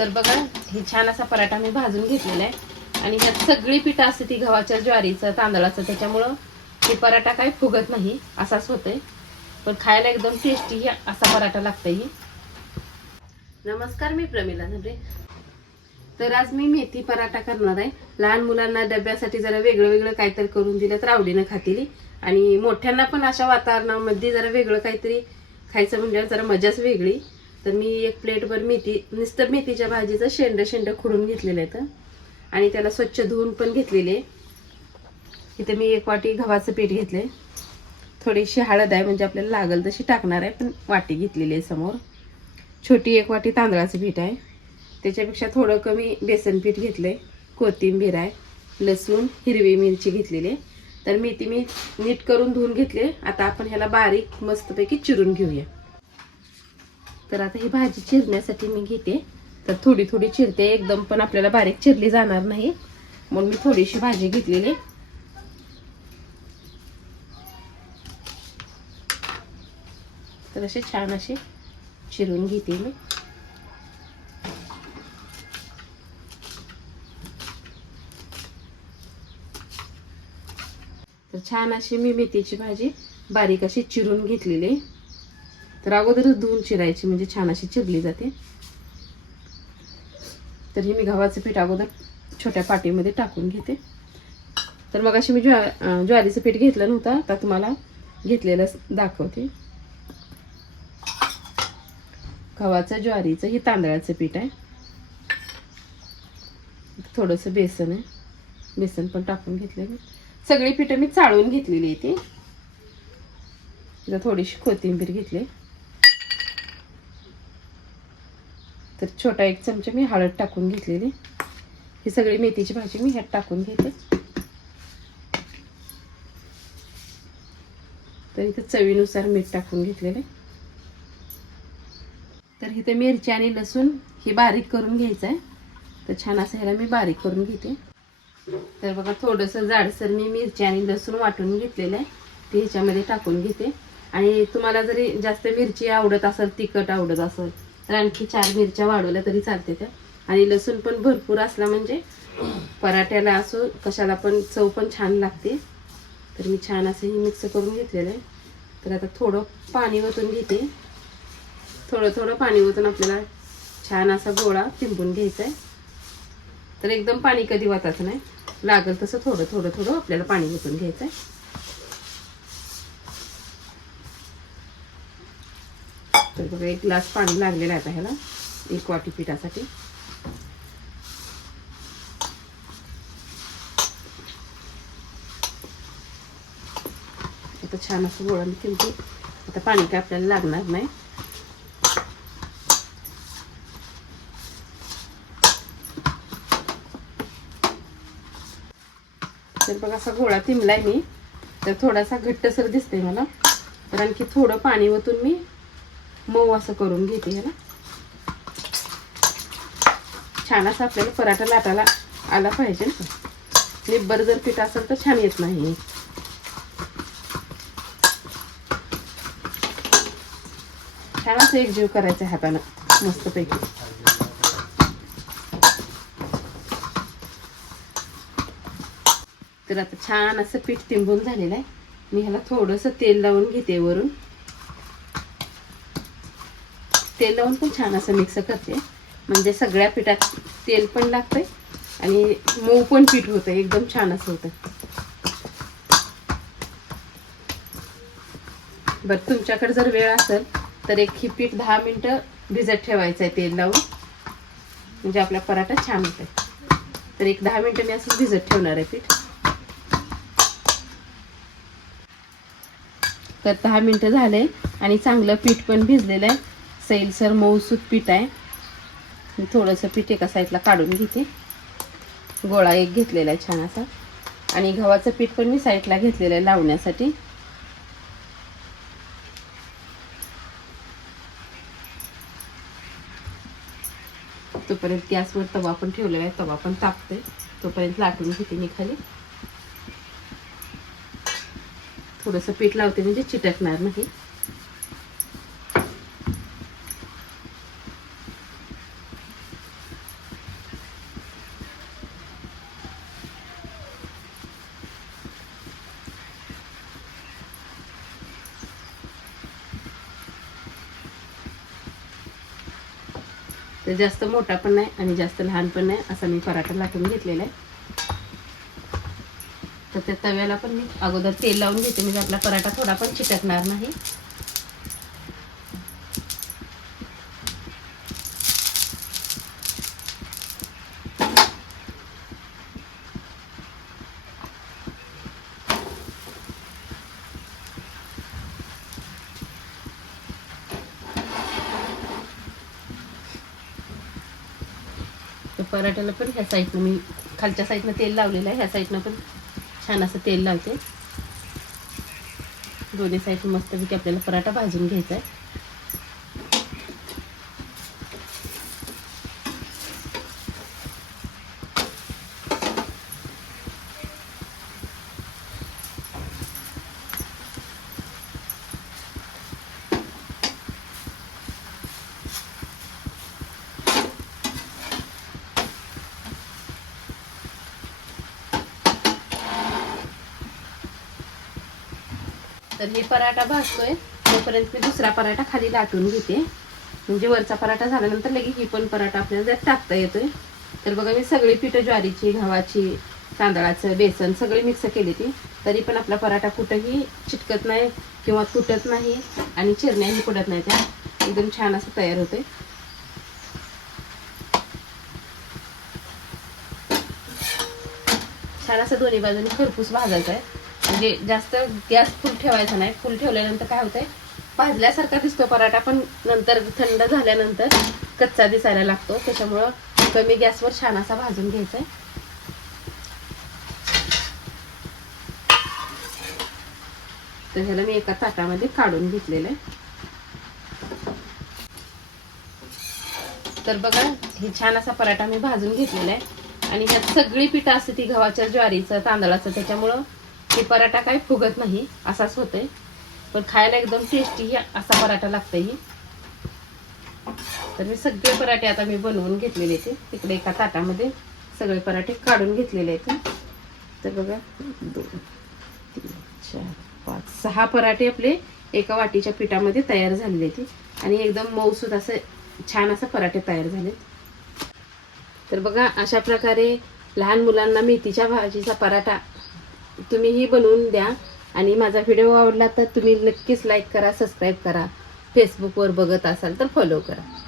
तर बघा हे छान असा पराठा मी भाजून घेतलेला आहे. आणि ह्यात सगळी पिठं असते ती गव्हाच्या ज्वारीचं तांदळाचं त्याच्यामुळं हे पराठा काही फुगत नाही असाच होतंय. पण खायला एकदम टेस्टी ही असा पराठा लागतंय ही. नमस्कार मी प्रमिला झबरे तर आज मी मेथी पराठा करणार आहे. लहान मुलांना डब्यासाठी जरा वेगळं वेगळं काहीतरी करून दिलं तर आवडीनं खातील आणि मोठ्यांना पण अशा वातावरणामध्ये जरा वेगळं काहीतरी खायचं म्हणजे जरा मजाच वेगळी. तर मी एक प्लेटभर मेथी नुसतं मेथीच्या भाजीचं शेंड शेंड खुडून घेतलेलं आहे आणि त्याला स्वच्छ धुवून पण घेतलेले इथं इथे मी एक वाटी गव्हाचं पीठ घेतले थोडीशी हळद आहे म्हणजे आपल्याला लागल तशी टाकणार आहे पण वाटी घेतलेली आहे समोर. छोटी एक वाटी तांदळाचं पीठ आहे. त्याच्यापेक्षा थोडं कमी बेसन पीठ घेतलंय. कोथिंबीर आहे लसूण हिरवी मिरची घेतलेली आहे. तर मेथी मी नीट करून धुवून घेतले आता आपण ह्याला बारीक मस्तपैकी चिरून घेऊया. तर आता ही भाजी चिरण्यासाठी मी घेते. तर थोडी थोडी चिरते एकदम पण आपल्याला बारीक चिरली जाणार नाही. म्हणून मी थोडीशी भाजी घेतलेली. तर असे छान असे चिरून घेते मी. तर छान अशी मी मेथीची भाजी बारीक अशी चिरून घेतलेली. आहे. तर अगोदरच धुवून चिरायची म्हणजे छान अशी चिरली जाते. तर हे मी गव्हाचं पीठ अगोदर छोट्या पाटीमध्ये टाकून घेते. तर मग अशी मी ज्वा ज्वारीचं पीठ घेतलं नव्हतं आता तुम्हाला घेतलेलं दाखवते. गव्हाचं ज्वारीचं हे तांदळाचं पीठ आहे. थोडंसं बेसन आहे. बेसन पण टाकून घेतलेलं सगळी पिठं मी चाळून घेतलेली आहे ती. थोडीशी कोथिंबीर घेतली. तर छोटा एक चमचा मी हळद टाकून घेतलेली. ही सगळी मेथीची भाजी मी ह्यात टाकून घेते. तर इथं चवीनुसार मीठ टाकून घेतलेले तर इथे मिरची आणि लसूण ही बारीक करून घ्यायचं आहे. तर छान असं ह्याला मी बारीक करून घेते. तर बघा थोडंसं जाडसर मी मिरची आणि लसूण वाटून घेतलेलं आहे. ते ह्याच्यामध्ये टाकून घेते. आणि तुम्हाला जरी जास्त मिरची आवडत असेल तिखट आवडत असेल तर आणखी चार मिरच्या वाढवल्या तरी चालते त्या. आणि लसूण पण भरपूर असला म्हणजे पराठ्याला असो कशाला पण चव पण छान लागते. तर मी छान असं हे मिक्स करून घेतलेलं आहे. तर आता थोडं पाणी ओतून घेते. थोडं थोडं पाणी ओतून आपल्याला छान असा गोळा चिंबून घ्यायचा आहे. तर एकदम पाणी कधी वाचायचं नाही. लागेल तसं थोडं थोडं थोडं आपल्याला पाणी ओतून घ्यायचं आहे. बघा एक ग्लास पाणी लागलेलं आहे आता ह्याला एक वाटी पिठासाठी. आता छान असं गोळा किंमती आता पाणी काय आपल्याला लागणार नाही. तर बघा असा गोळा तिमलाय मी. तर थोडासा घट्टसर दिसतंय मला. तर आणखी थोडं पाणी ओतून मी मऊ असं करून घेते ह्याला छान असं आपल्याला पराठा लाटायला आला पाहिजे ना. निब्बर जर पीठ असेल तर छान येत नाही छान असं एकजीव करायचं आहे हातानं मस्तपैकी. तर आता छान असं पीठ तिंबून झालेलं आहे. मी ह्याला थोडंसं तेल लावून घेते वरून. तेल लावून पण छान असं मिक्स करते. म्हणजे सगळ्या पिठात तेल पण लागतंय आणि मऊ पण पीठ होतं एकदम छान असं होतं बरं तुमच्याकडे जर वेळ असेल तर एक ही पीठ दहा मिनटं भिजत ठेवायचं आहे तेल लावून. म्हणजे आपला पराठा छान होतं तर एक दहा मिनटं मी असं भिजत ठेवणार आहे पीठ. तर दहा मिनटं झाले आणि चांगलं पीठ पण भिजलेलं आहे. सैलसर मऊसूत पीठ आहे. मी थोडंसं पीठ एका साईडला काढून घेते. गोळा एक घेतलेला आहे छान असा. आणि गव्हाचं पीठ पण मी साईडला घेतलेलं आहे लावण्यासाठी. तोपर्यंत गॅसवर तवा पण ठेवलेला आहे. तवा पण तापते तोपर्यंत लाटून घेते मी खाली. थोडंसं पीठ लावते म्हणजे चिटकणार नाही. तर जास्त मोठा पण नाही आणि जास्त लहान पण नाही असा मी पराठा लाटून घेतलेला आहे. तर त्या तव्याला पण मी अगोदर तेल लावून घेते म्हणजे आपला पराठा थोडा पण चिटकणार नाही. तर पराठ्याला पण ह्या साईडनं मी खालच्या साईडनं तेल लावलेलं आहे. ह्या साईडनं पण छान असं तेल लावते. दोन्ही साईड मस्तपैकी आपल्याला पराठा भाजून घ्यायचा आहे. तर हे पराठा भाजतोय. तोपर्यंत मी दुसरा पराठा खाली लाटून घेते. म्हणजे वरचा पराठा झाल्यानंतर लगेच ही पण पराठा आपल्याला जर टाकता येतोय. तर बघा मी सगळी पिठं ज्वारीची गव्हाची तांदळाचं बेसन सगळी मिक्स केली ती. तरी पण आपला पराठा कुठंही चिटकत नाही किंवा तुटत नाही आणि चिरण्याही पडत नाही. त्या एकदम छान असं तयार होते छान असं दोन्ही बाजूने खरपूस भाजायचं आहे. म्हणजे जास्त गॅस फुल ठेवायचा नाही. फुल ठेवल्यानंतर काय होतंय? भाजल्यासारखा दिसतो पराठा पण नंतर थंड झाल्यानंतर कच्चा दिसायला लागतो. त्याच्यामुळं कमी गॅसवर छान असा भाजून घ्यायचा आहे तर ह्याला मी एका ताटामध्ये काढून घेतलेलं आहे तर बघा हे छान असा पराठा मी भाजून घेतलेला आहे आणि ह्यात सगळी पिठं असते ती गव्हाच्या ज्वारीचं तांदळाचं त्याच्यामुळं हे पराठा काय फुगत नाही असाच होतंय. पण खायला एकदम टेस्टी असा पराठा लागतंय ही. तर हे सगळे पराठे आता मी बनवून घेतलेले ते तिकडे एका ताटामध्ये सगळे पराठे काढून घेतलेले आहेत. तर बघा दोन तीन चार पाच सहा पराठे आपले एका वाटीच्या पिठामध्ये तयार झालेले ते आणि एकदम मऊसूत असं छान असं पराठे तयार झालेत. तर बघा अशा प्रकारे लहान मुलांना मेथीच्या भाजीचा पराठा तुम्हीही बनवून द्या. आणि माझा व्हिडिओ आवडला तर तुम्ही नक्कीच लाईक करा सबस्क्राईब करा. फेसबुकवर बघत असाल तर फॉलो करा.